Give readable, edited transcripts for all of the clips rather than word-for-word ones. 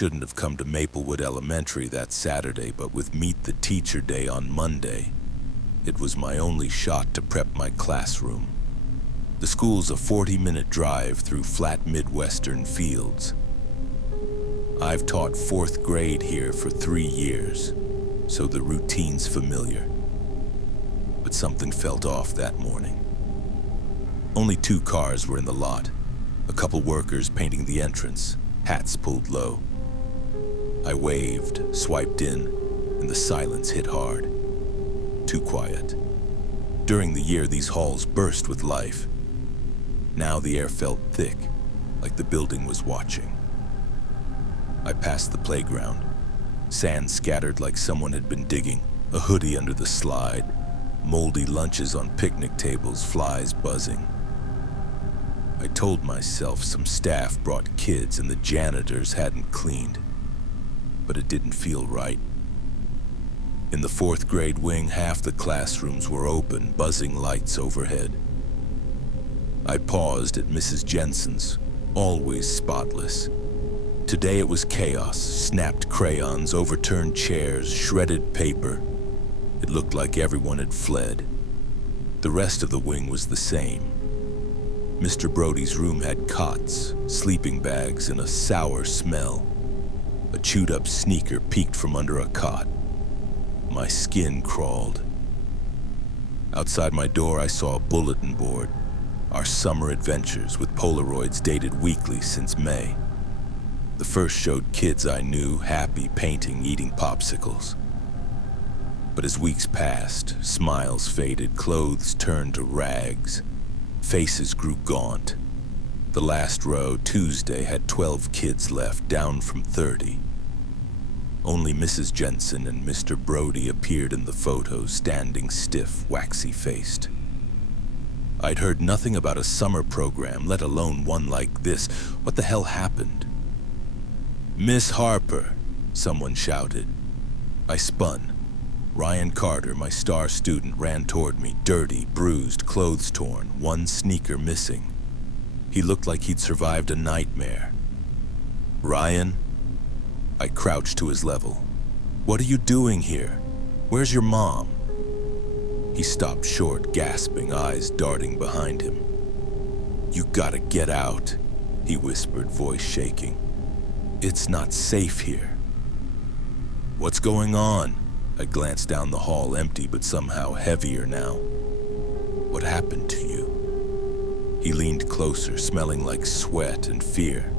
shouldn't have come to Maplewood Elementary that Saturday, but with Meet the Teacher Day on Monday, it was my only shot to prep my classroom. The school's a 40-minute drive through flat Midwestern fields. I've taught 4th grade here for 3 years, so the routine's familiar. But something felt off that morning. Only 2 cars were in the lot, a couple workers painting the entrance, hats pulled low. I waved, swiped in, and the silence hit hard. Too quiet. During the year, these halls burst with life. Now the air felt thick, like the building was watching. I passed the playground. Sand scattered like someone had been digging, a hoodie under the slide, moldy lunches on picnic tables, flies buzzing. I told myself some staff brought kids and the janitors hadn't cleaned, but it didn't feel right. In the 4th grade wing, half the classrooms were open, buzzing lights overhead. I paused at Mrs. Jensen's, always spotless. Today it was chaos, snapped crayons, overturned chairs, shredded paper. It looked like everyone had fled. The rest of the wing was the same. Mr. Brody's room had cots, sleeping bags, and a sour smell. A chewed-up sneaker peeked from under a cot. My skin crawled. Outside my door, I saw a bulletin board. Our summer adventures with Polaroids dated weekly since May. The first showed kids I knew, happy, painting, eating popsicles. But as weeks passed, smiles faded, clothes turned to rags. Faces grew gaunt. The last row, Tuesday, had 12 kids left, down from 30. Only Mrs. Jensen and Mr. Brody appeared in the photos, standing stiff, waxy-faced. I'd heard nothing about a summer program, let alone one like this. What the hell happened? "Miss Harper," someone shouted. I spun. Ryan Carter, my star student, ran toward me, dirty, bruised, clothes torn, one sneaker missing. He looked like he'd survived a nightmare. "Ryan?" I crouched to his level. "What are you doing here? Where's your mom?" He stopped short, gasping, eyes darting behind him. "You gotta get out," he whispered, voice shaking. "It's not safe here." "What's going on?" I glanced down the hall, empty but somehow heavier now. "What happened to you?" He leaned closer, smelling like sweat and fear.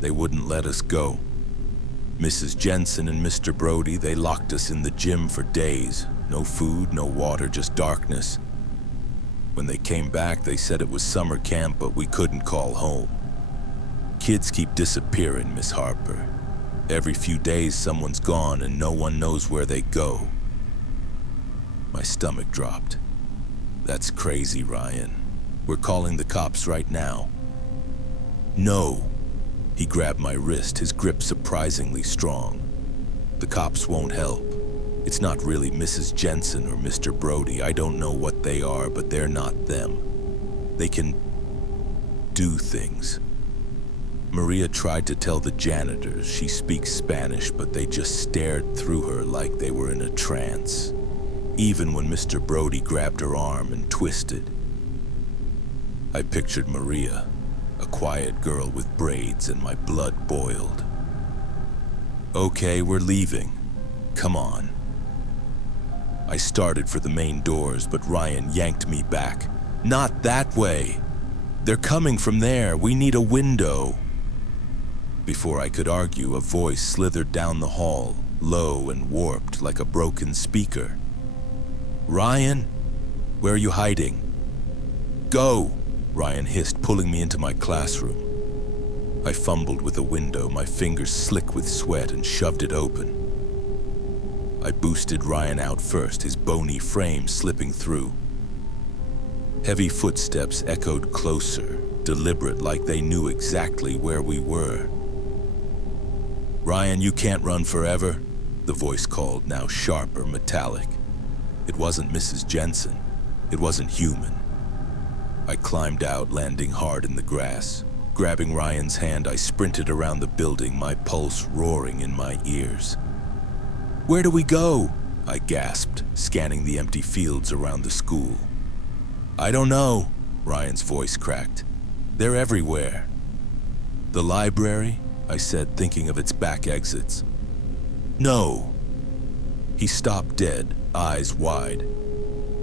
"They wouldn't let us go. Mrs. Jensen and Mr. Brody, they locked us in the gym for days. No food, no water, just darkness. When they came back, they said it was summer camp, but we couldn't call home. Kids keep disappearing, Miss Harper. Every few days someone's gone and no one knows where they go." My stomach dropped. "That's crazy, Ryan. We're calling the cops right now." "No." He grabbed my wrist, his grip surprisingly strong. "The cops won't help. It's not really Mrs. Jensen or Mr. Brody. I don't know what they are, but they're not them. They can do things. Maria tried to tell the janitors she speaks Spanish, but they just stared through her like they were in a trance, even when Mr. Brody grabbed her arm and twisted. I pictured Maria, a quiet girl with braids, and my blood boiled. "Okay, we're leaving. Come on." I started for the main doors, but Ryan yanked me back. "Not that way. They're coming from there. We need a window." Before I could argue, a voice slithered down the hall, low and warped like a broken speaker. "Ryan, where are you hiding?" "Go," Ryan hissed, pulling me into my classroom. I fumbled with the window, my fingers slick with sweat, and shoved it open. I boosted Ryan out first, his bony frame slipping through. Heavy footsteps echoed closer, deliberate, like they knew exactly where we were. "Ryan, you can't run forever," the voice called, now sharper, metallic. It wasn't Mrs. Jensen. It wasn't human. I climbed out, landing hard in the grass. Grabbing Ryan's hand, I sprinted around the building, my pulse roaring in my ears. "Where do we go?" I gasped, scanning the empty fields around the school. "I don't know," Ryan's voice cracked. "They're everywhere." "The library?" I said, thinking of its back exits. "No." He stopped dead, eyes wide.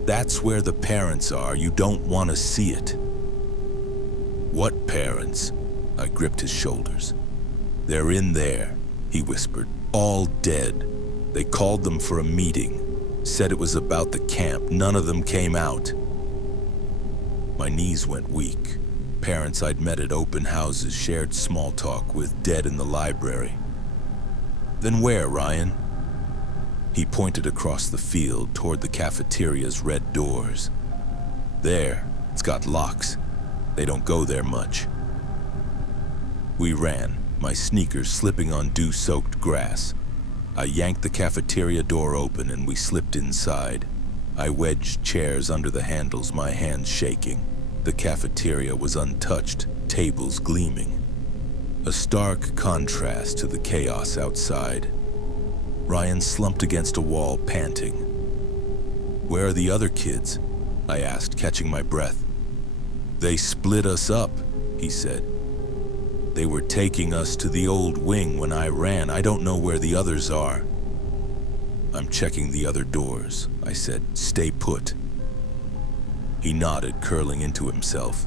"That's where the parents are. You don't want to see it." "What parents?" I gripped his shoulders. "They're in there," he whispered, "all dead. They called them for a meeting, said it was about the camp. None of them came out." My knees went weak. Parents I'd met at open houses shared small talk with dead in the library. "Then where, Ryan?" He pointed across the field toward the cafeteria's red doors. "There, it's got locks. They don't go there much." We ran, my sneakers slipping on dew-soaked grass. I yanked the cafeteria door open and we slipped inside. I wedged chairs under the handles, my hands shaking. The cafeteria was untouched, tables gleaming. A stark contrast to the chaos outside. Ryan slumped against a wall, panting. "Where are the other kids?" I asked, catching my breath. "They split us up," he said. "They were taking us to the old wing when I ran. I don't know where the others are." "I'm checking the other doors," I said. "Stay put." He nodded, curling into himself.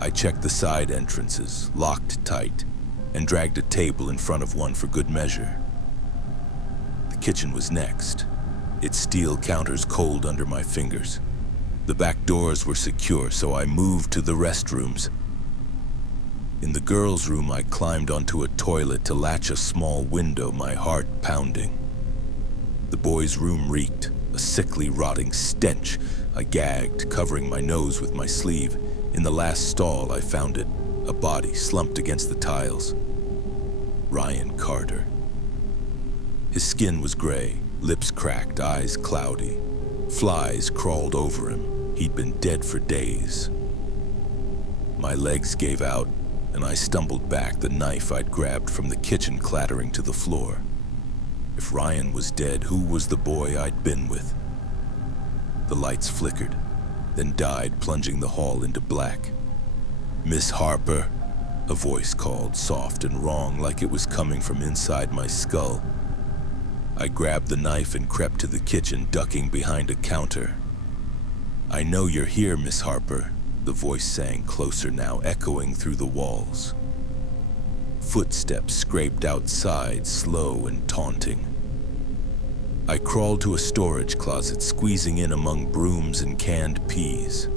I checked the side entrances, locked tight, and dragged a table in front of one for good measure. The kitchen was next, its steel counters cold under my fingers. The back doors were secure, so I moved to the restrooms. In the girls' room, I climbed onto a toilet to latch a small window, my heart pounding. The boys' room reeked, a sickly, rotting stench. I gagged, covering my nose with my sleeve. In the last stall, I found it, a body slumped against the tiles. Ryan Carter. His skin was gray, lips cracked, eyes cloudy. Flies crawled over him. He'd been dead for days. My legs gave out, and I stumbled back, the knife I'd grabbed from the kitchen clattering to the floor. If Ryan was dead, who was the boy I'd been with? The lights flickered, then died, plunging the hall into black. "Miss Harper," a voice called, soft and wrong, like it was coming from inside my skull. I grabbed the knife and crept to the kitchen, ducking behind a counter. "I know you're here, Miss Harper," the voice sang, closer now, echoing through the walls. Footsteps scraped outside, slow and taunting. I crawled to a storage closet, squeezing in among brooms and canned peas.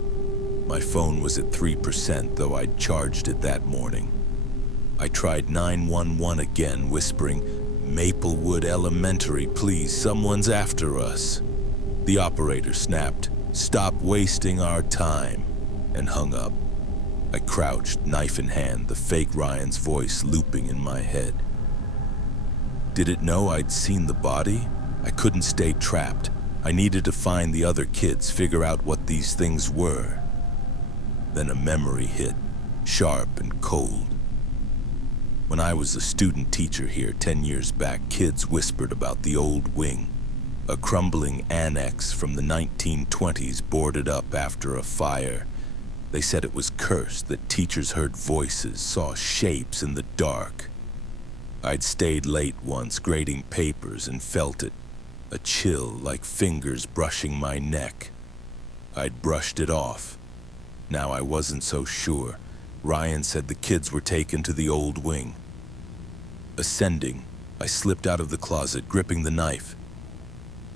My phone was at 3%, though I'd charged it that morning. I tried 911 again, whispering, "Maplewood Elementary, please, someone's after us." The operator snapped, "Stop wasting our time," and hung up. I crouched, knife in hand, the fake Ryan's voice looping in my head. Did it know I'd seen the body? I couldn't stay trapped. I needed to find the other kids, figure out what these things were. Then a memory hit, sharp and cold. When I was a student teacher here 10 years back, kids whispered about the old wing, a crumbling annex from the 1920s boarded up after a fire. They said it was cursed, that teachers heard voices, saw shapes in the dark. I'd stayed late once, grading papers, and felt it, a chill like fingers brushing my neck. I'd brushed it off. Now I wasn't so sure. Ryan said the kids were taken to the old wing. Ascending, I slipped out of the closet, gripping the knife.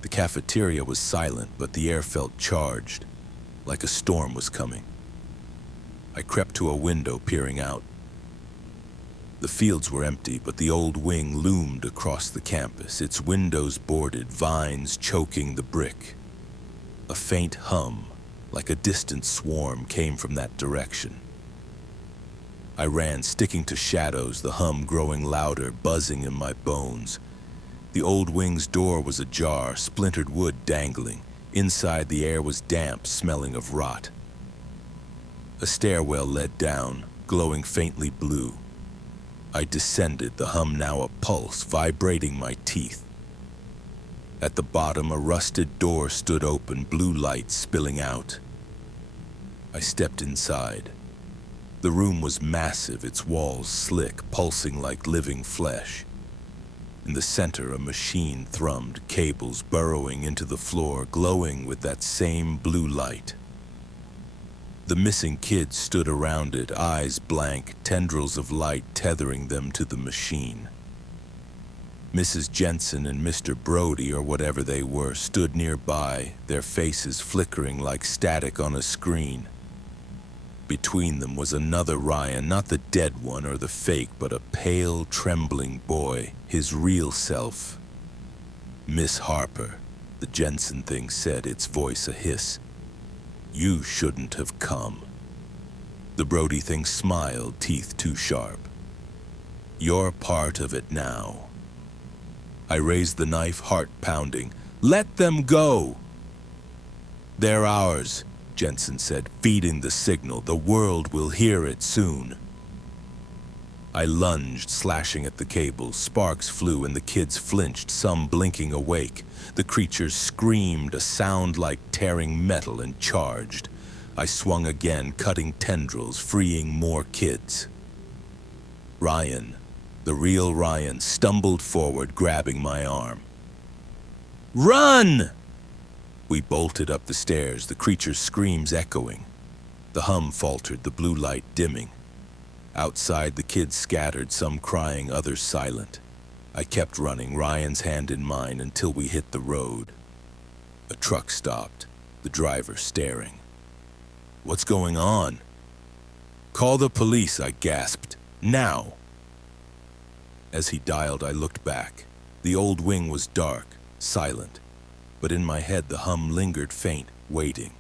The cafeteria was silent, but the air felt charged, like a storm was coming. I crept to a window, peering out. The fields were empty, but the old wing loomed across the campus, its windows boarded, vines choking the brick. A faint hum, like a distant swarm, came from that direction. I ran, sticking to shadows, the hum growing louder, buzzing in my bones. The old wing's door was ajar, splintered wood dangling. Inside, the air was damp, smelling of rot. A stairwell led down, glowing faintly blue. I descended, the hum now a pulse, vibrating my teeth. At the bottom, a rusted door stood open, blue light spilling out. I stepped inside. The room was massive, its walls slick, pulsing like living flesh. In the center, a machine thrummed, cables burrowing into the floor, glowing with that same blue light. The missing kids stood around it, eyes blank, tendrils of light tethering them to the machine. Mrs. Jensen and Mr. Brody, or whatever they were, stood nearby, their faces flickering like static on a screen. Between them was another Ryan, not the dead one or the fake, but a pale, trembling boy, his real self. "Miss Harper," the Jensen thing said, its voice a hiss. "You shouldn't have come." The Brody thing smiled, teeth too sharp. "You're part of it now." I raised the knife, heart pounding. "Let them go!" "They're ours," Jensen said, feeding the signal. "The world will hear it soon." I lunged, slashing at the cables. Sparks flew and the kids flinched, some blinking awake. The creatures screamed, a sound like tearing metal, and charged. I swung again, cutting tendrils, freeing more kids. Ryan, the real Ryan, stumbled forward, grabbing my arm. "Run!" We bolted up the stairs, the creature's screams echoing. The hum faltered, the blue light dimming. Outside, the kids scattered, some crying, others silent. I kept running, Ryan's hand in mine, until we hit the road. A truck stopped, the driver staring. "What's going on?" "Call the police," I gasped. "Now!" As he dialed, I looked back. The old wing was dark, silent, but in my head the hum lingered faint, waiting.